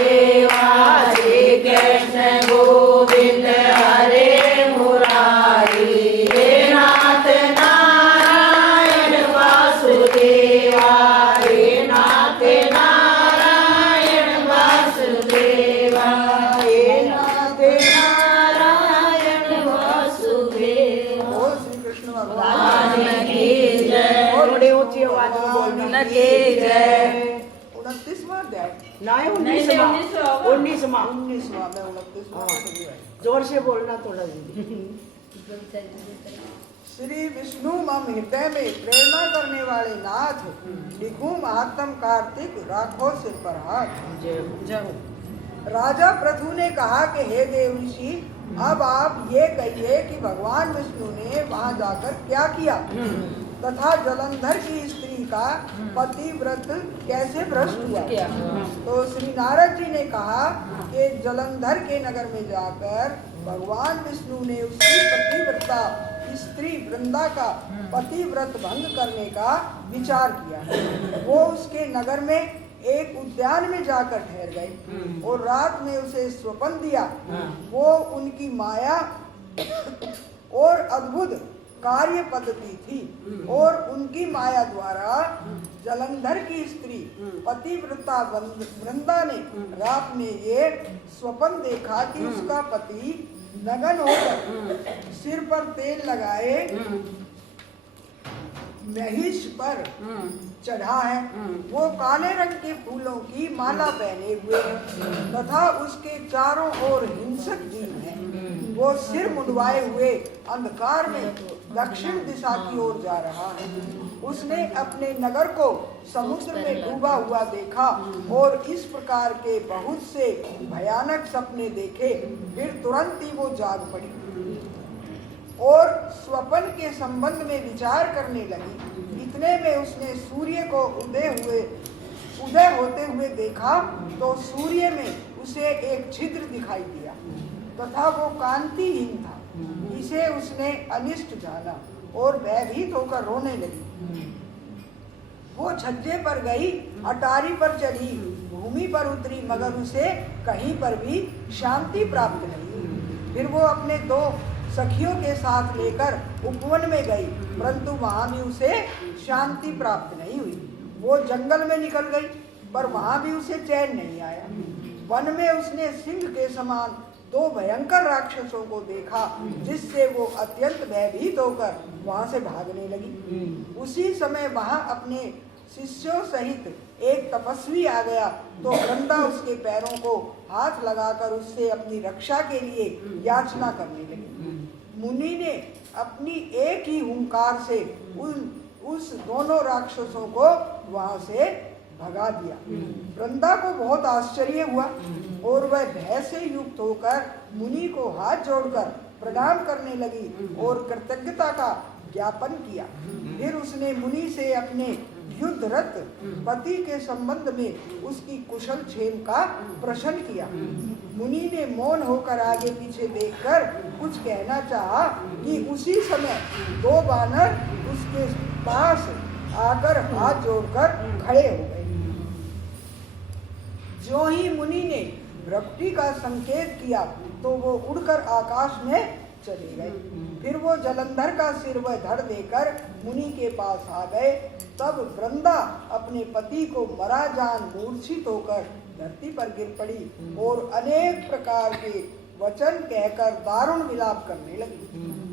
वासुदेवा श्री कृष्ण गोविंद हरे मुरारी हे नाथ नारायण वासुदेवा हे नाथ नारायण वासुदेवा हे नाथ नारायण वासुदेवा। बोल श्री कृष्ण भगवान की जय। थोड़ी ऊंची आवाज में बोलना की जय। 29वां अध्याय नहीं 19वां में 19वां मैं 29वां जोर से बोलना थोड़ा दीदी। श्री विष्णु मम हृदय में प्रेरणा करने वाले नाथ लिखूं महात्म कार्तिक राखो सिर पर हाथ। राजा पृथु ने कहा कि हे देव ऋषि अब आप ये कहिए कि भगवान विष्णु ने वहां जाकर क्या किया तथा जलंधर की स्त्री का पतिव्रत कैसे भ्रष्ट हुआ। तो श्री नारद जी ने कहा कि जलंधर के नगर में जाकर भगवान विष्णु ने उसकी पतिव्रता स्त्री वृंदा का पतिव्रत भंग करने का विचार किया। वो उसके नगर में एक उद्यान में जाकर ठहर गए और रात में उसे स्वप्न दिया। वो उनकी माया और अद्भुत कार्य पद्धति थी और उनकी माया द्वारा जलंधर की स्त्री पतिव्रता वृंदा ने रात में ये स्वप्न देखा कि उसका पति नग्न होकर सिर पर तेल लगाए महिष पर चढ़ा है। वो काले रंग के फूलों की माला पहने हुए है तथा उसके चारों ओर हिंसक जीव हैं। वो सिर मुंडवाए हुए अंधकार में दक्षिण दिशा की ओर जा रहा है। उसने अपने नगर को समुद्र में डूबा हुआ देखा और इस प्रकार के बहुत से भयानक सपने देखे। फिर तुरंत ही वो जाग पड़ी और स्वप्न के संबंध में विचार करने लगी। इतने में उसने सूर्य को उदय होते हुए देखा तो सूर्य में उसे एक छिद्र दिखाई दिया तथा वो कांतिहीन था। इसे उसने अनिष्ट जाना और भयभीत होकर रोने लगी। वो छज्जे पर गई, अटारी पर चढ़ी, भूमि पर उतरी, मगर उसे कहीं पर भी शांति प्राप्त नहीं। फिर वो अपने 2 सखियों के साथ लेकर उपवन में गई, परंतु वहां भी उसे शांति प्राप्त नहीं हुई। वो जंगल में निकल गई, पर वहां भी उसे चैन नहीं आया। वन में उसने सिंह के समान 2 भयंकर राक्षसों को देखा, जिससे वो अत्यंत भयभीत होकर वहां से भागने लगी। उसी समय वहां अपने शिष्यों सहित एक तपस्वी आ गया तो वृंदा उसके पैरों को हाथ लगाकर उससे अपनी रक्षा के लिए याचना करने लगी। मुनि ने अपनी एक ही हुंकार से उस दोनों राक्षसों को वहां से भगा दिया। वृंदा को बहुत आश्चर्य हुआ और वह भय से युक्त होकर मुनि को हाथ जोड़कर प्रणाम करने लगी और कृतज्ञता का ज्ञापन किया। फिर उसने मुनि से अपने युद्धरत पति के संबंध में उसकी कुशल क्षेम का प्रश्न किया। मुनि ने मौन होकर आगे पीछे देखकर कुछ कहना चाहा कि उसी समय 2 बानर उसके पास आकर हाथ जोड़कर खड़े हो गए। जो ही मुनि ने भ्रकुटी का संकेत किया तो वो उड़कर आकाश में चले गए। फिर वो जलंधर का सिर व धड़ देकर मुनि के पास आ गए। तब वृंदा अपने पति को मरा जान मूर्छित होकर धरती पर गिर पड़ी और अनेक प्रकार के वचन कहकर दारुण विलाप करने लगी।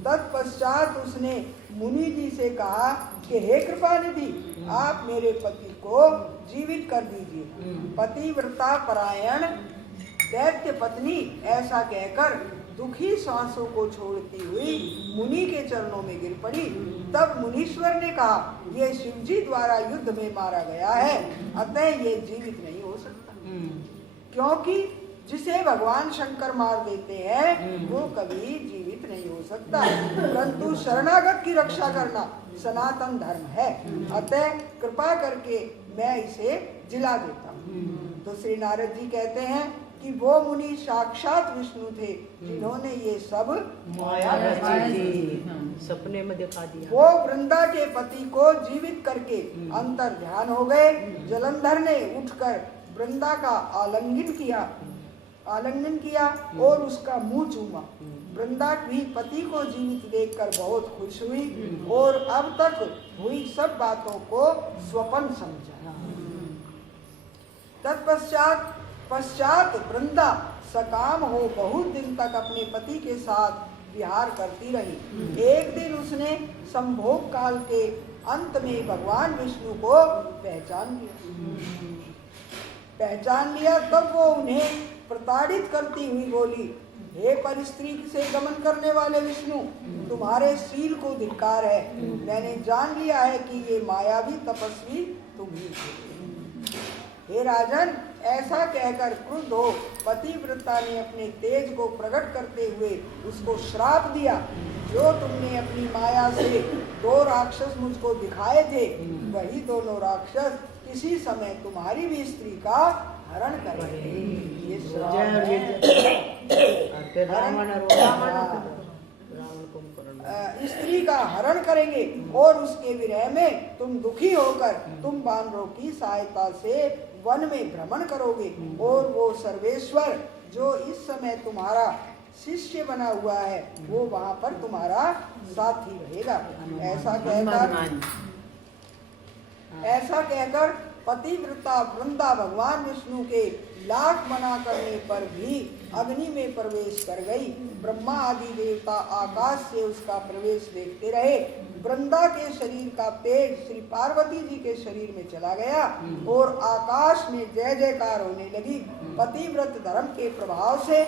तत्पश्चात उसने मुनि जी से कहा कि हे कृपानिधि, आप मेरे पति को जीवित कर दीजिए। पतिव्रता परायण दैत्य पत्नी ऐसा कहकर दुखी सांसों को छोड़ती हुई मुनि के चरणों में गिर पड़ी। तब मुनीश्वर ने कहा, ये शिवजी द्वारा युद्ध में मारा गया है, अतः ये जीवित नहीं हो सकता, क्योंकि जिसे भगवान शंकर मार देते हैं वो कभी जीवित नहीं हो सकता। परंतु शरणागत की रक्षा करना सनातन धर्म है, अतः कृपा करके मैं इसे जिला देता हूँ। तो श्री नारद जी कहते हैं कि वो मुनि साक्षात विष्णु थे जिन्होंने ये सब माया सपने में दिखा दिया। वो वृंदा के पति को जीवित करके अंतर ध्यान हो गए। जलंधर ने उठकर वृंदा का आलिंगन किया और उसका मुंह चूमा। वृंदा भी पति को जीवित देखकर बहुत खुश हुई और अब तक हुई सब बातों को स्वप्न समझा। तत्पश्चात वृंदा सकाम हो बहुत दिन तक अपने पति के साथ विहार करती रही। एक दिन उसने संभोग काल के अंत में भगवान विष्णु को पहचान लिया। तब वो उन्हें प्रताड़ित करती हुई बोली, हे परिस्त्री से गमन करने वाले विष्णु, तुम्हारे शील को धिक्कार है। मैंने जान लिया है कि ये मायावी तपस्वी तुम ही हो। हे राजन, ऐसा कहकर क्रुद्ध हो पतिव्रता ने अपने तेज को प्रकट करते हुए उसको श्राप दिया। जो तुमने अपनी माया से 2 राक्षस मुझको दिखाए थे, वही दोनों राक्षस किसी समय तुम्हारी भी स्त्री का हरण करेंगे। ये श्राप है। रावण स्त्री का हरण करेंगे और उसके विरह में तुम दुखी होकर तुम बानरों की सहायता से वन में भ्रमण करोगे और वो सर्वेश्वर जो इस समय तुम्हारा शिष्य बना हुआ है वो वहां पर तुम्हारा साथी रहेगा। ऐसा कहकर पतिव्रता वृंदा भगवान विष्णु के लाख मना करने पर भी अग्नि में प्रवेश कर गई। ब्रह्मा आदि देवता आकाश से उसका प्रवेश देखते रहे। वृंदा के शरीर का तेज श्री पार्वती जी के शरीर में चला गया और आकाश में जय जयकार होने लगी। पतिव्रत धर्म के प्रभाव से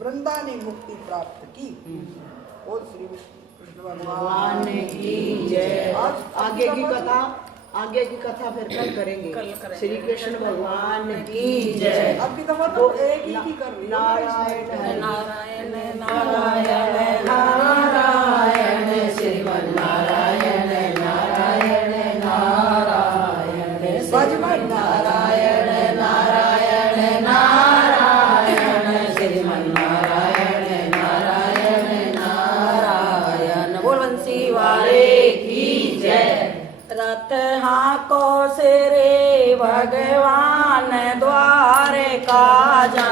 वृंदा ने मुक्ति प्राप्त की। और श्री कृष्ण भगवान की जय। आगे की कथा फिर कल करेंगे। श्री कृष्ण भगवान की जय। अब की दफा तो एक ही कर रही है। नारायण नारायण नारायण नारायण श्रीमन नारायण नारायण नारायण श्रीमन नारायण नारायण नारायण श्रीमन नारायण नारायण नारायण। बोल बंसी वाले की जय। रथ हाको से रे भगवान द्वारे का जा